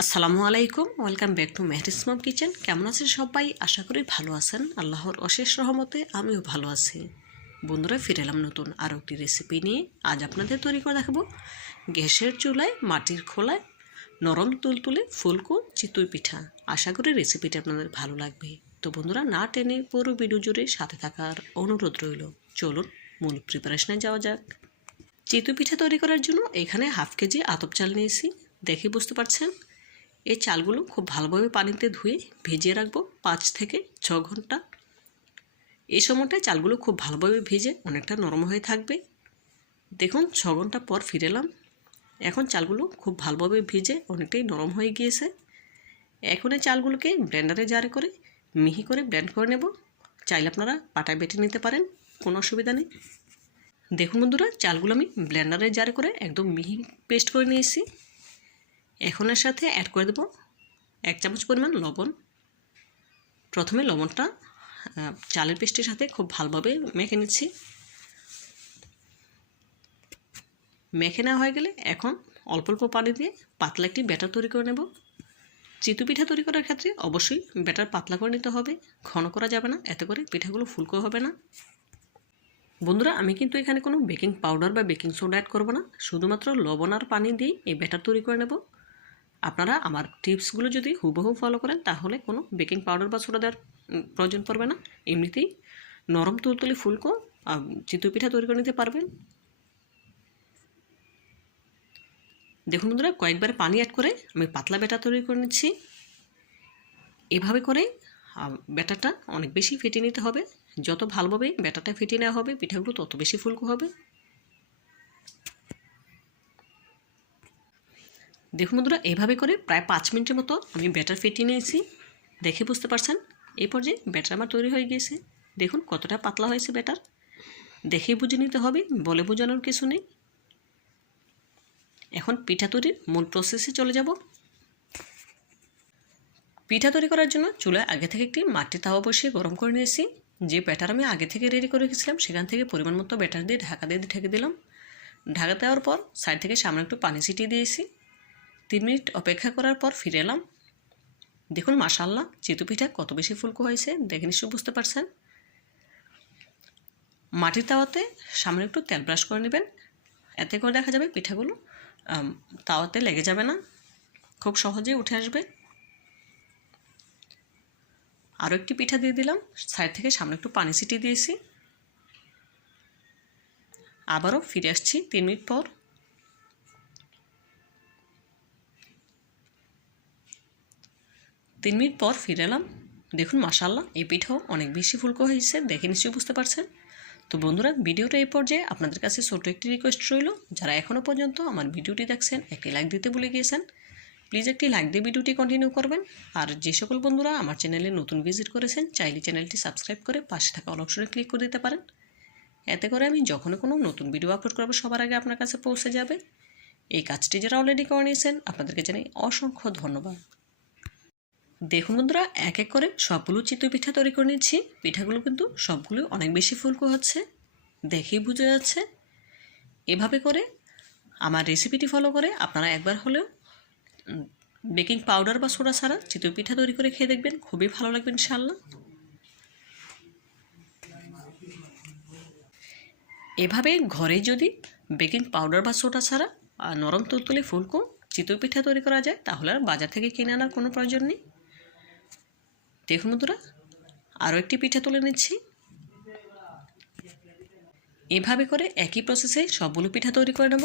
আসসালামু আলাইকুম, welcome back to Mehris mom kitchen. কেমন আছেন সবাই? আশা করি ভালো আছেন। আল্লাহর অশেষ রহমতে আমিও ভালো আছি। বন্ধুরা, ফিরে এলাম নতুন আরও একটি রেসিপি নিয়ে। আজ আপনাদের তৈরি করে দেখাবো গ্যাসের চুলায়, মাটির খোলায় নরম তুলতুলে ফুলকো চিতই পিঠা। আশা করি রেসিপিটা আপনাদের ভালো লাগবে। তো বন্ধুরা, না টেনে পুরো ভিডিও জুড়ে সাথে থাকার অনুরোধ রইল। চলুন মূল প্রিপারেশনে যাওয়া যাক। চিতই পিঠা তৈরি করার জন্য এখানে হাফ কেজি আতপ চাল নিয়েছি। দেখে বুঝতে পারছেন? এই চালগুলো খুব ভালোভাবে পানিতে ধুয়ে ভিজিয়ে রাখব পাঁচ থেকে ছ ঘণ্টা। এই সময়টায় চালগুলো খুব ভালোভাবে ভিজে অনেকটা নরম হয়ে থাকবে। দেখুন, ছ ঘণ্টা পর ফিরে এলাম। এখন চালগুলো খুব ভালোভাবে ভিজে অনেকটাই নরম হয়ে গিয়েছে। এখন এই চালগুলোকে ব্লেন্ডারে জারে করে মিহি করে ব্লেন্ড করে নেব। চাইলে আপনারা পাটায় বেটে নিতে পারেন, কোনো অসুবিধা নেই। দেখুন বন্ধুরা, চালগুলো আমি ব্লেন্ডারে জারে করে একদম মিহি পেস্ট করে নিয়েছি। এখন এর সাথে অ্যাড করে দেবো এক চামচ পরিমাণ লবণ। প্রথমে লবণটা চালের পেস্টের সাথে খুব ভালোভাবে মেখে নিচ্ছি। মেখে নেওয়া হয়ে গেলে এখন অল্প অল্প পানি দিয়ে পাতলা একটি ব্যাটার তৈরি করে নেব। চিতু পিঠা তৈরি করার ক্ষেত্রে অবশ্যই ব্যাটার পাতলা করে নিতে হবে, ঘন করা যাবে না, এতে করে পিঠাগুলো ফুলকো হবে না। বন্ধুরা, আমি কিন্তু এখানে কোনো বেকিং পাউডার বা বেকিং সোডা অ্যাড করব না, শুধুমাত্র লবণ আর পানি দিয়ে এই ব্যাটার তৈরি করে নেব। আপনারা আমার টিপসগুলো যদি হুবহু ফলো করেন, তাহলে কোনো বেকিং পাউডার বা সোডা দেওয়ার প্রয়োজন পড়বে না। এমনিতেই নরম তুলতুলি ফুলকো চিতই পিঠা তৈরি করে নিতে পারবেন। দেখুন বন্ধুরা, কয়েকবার পানি অ্যাড করে আমি পাতলা ব্যাটার তৈরি করে নিচ্ছি। এভাবে করে ব্যাটারটা অনেক বেশি ফেটিয়ে নিতে হবে। যত ভালোভাবে ব্যাটারটা ফেটিয়ে নেওয়া হবে, পিঠাগুলো তত বেশি ফুলকো হবে। দেখুন বন্ধুরা, এভাবে করে প্রায় পাঁচ মিনিটের মতো আমি ব্যাটার ফেটিয়ে নিয়েছি। দেখে বুঝতে পারছেন? এই পর্যায়ে ব্যাটার আমার তৈরি হয়ে গিয়েছে। দেখুন কতটা পাতলা হয়েছে ব্যাটার। দেখেই বুঝে নিতে হবে, বলে বোঝানোর কিছু নেই। এখন পিঠা তৈরির মূল প্রসেসে চলে যাব। পিঠা তৈরি করার জন্য চুলায় আগে থেকে একটি মাটির তাওয়া বসিয়ে গরম করে নিয়েছি। যে ব্যাটার আমি আগে থেকে রেডি করে রেখেছিলাম, সেখান থেকে পরিমাণ মতো ব্যাটার দিয়ে ঢাকা দিয়ে ঢেকে দিলাম। ঢাকা দেওয়ার পর সাইড থেকে সামনে একটু পানি ছিটিয়ে দিয়েছি। তিন মিনিট অপেক্ষা করার পর ফিরে এলাম। দেখুন মাশাল্লাহ চিতু পিঠা কত বেশি ফুলকো হয়েছে, দেখে নিশ্চয় বুঝতে পারছেন। মাটির তাওয়াতে সামনে একটু তেল ব্রাশ করে নেবেন। এতে করে দেখা যাবে পিঠাগুলো তাওয়াতে লেগে যাবে না। খুব সহজেই উঠে আসবে। আরও একটি পিঠা দিয়ে দিলাম। সাইড থেকে সামনে একটু পানি ছিটিয়ে দিয়েছি। আবারও ফিরে আসছি তিন মিনিট পর। তিন মিনিট পর ফিরে এলাম। দেখুন মাসাল্লাহ এই পিঠাও অনেক বেশি ফুলকো হয়েছে, দেখে নিশ্চয়ই বুঝতে পারছেন। তো বন্ধুরা, ভিডিওটা এই পর্যায়ে আপনাদের কাছে ছোট একটি রিকোয়েস্ট রইল। যারা এখনও পর্যন্ত আমার ভিডিওটি দেখছেন, একটি লাইক দিতে ভুলে গিয়েছেন প্লিজ একটি লাইক দিয়ে ভিডিওটি কন্টিনিউ করবেন। আর যে সকল বন্ধুরা আমার চ্যানেলে নতুন ভিজিট করেছেন, চাইলে চ্যানেলটি সাবস্ক্রাইব করে পাশে থাকা অপশনে ক্লিক করে দিতে পারেন। এতে করে আমি যখনই কোনো নতুন ভিডিও আপলোড করব, সবার আগে আপনার কাছে পৌঁছে যাবে। এই কাজটি যারা অলরেডি করে নিয়েছেন, আপনাদেরকে জানাই অসংখ্য ধন্যবাদ। দেখুন বন্ধুরা এক এক করে সবগুলো চিতই পিঠা তৈরি করে নিচ্ছি। পিঠাগুলো কিন্তু সবগুলো অনেক বেশি ফুলকো হচ্ছে। দেখেই বোঝা যাচ্ছে। এভাবে করে আমার রেসিপিটি ফলো করে আপনারা একবার হলেও বেকিং পাউডার বা সোডা ছাড়া চিতই পিঠা তৈরি করে খেয়ে দেখবেন। খুবই ভালো লাগবে ইনশাল্লাহ এভাবে ঘরে যদি বেকিং পাউডার বা সোডা ছাড়া নরম তুলতুলে ফুলকো চিতই পিঠা তৈরি করা যায়, তাহলে আর বাজার থেকে কিনে আনার কোনো প্রয়োজন নেই। দেখুন বন্ধুরা, আরও একটি পিঠা তুলে নিচ্ছি। এভাবে করে একই প্রসেসে সবগুলো পিঠা তৈরি করে নেব।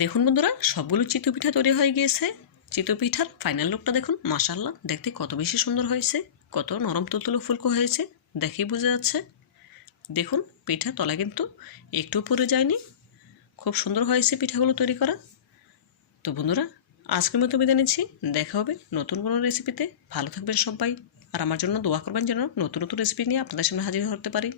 দেখুন বন্ধুরা, সবগুলো চিতই পিঠা তৈরি হয়ে গিয়েছে। চিতই পিঠার ফাইনাল লুকটা দেখুন মাশাল্লাহ দেখতে কত বেশি সুন্দর হয়েছে, কত নরম তুলতুলো ফুলকো হয়েছে, দেখেই বোঝা যাচ্ছে। দেখুন, পিঠা তলা কিন্তু একটু পরে যায়নি, খুব সুন্দর হয়েছে পিঠাগুলো তৈরি করা। তো বন্ধুরা আজকের মতো বিদায় নিচ্ছি। দেখা হবে নতুন কোনো রেসিপিতে ভালো থাকবেন সবাই। আর আমার জন্য দোয়া করবেন যেন নতুন নতুন রেসিপি নিয়ে আপনাদের সামনে হাজির হতে পারি।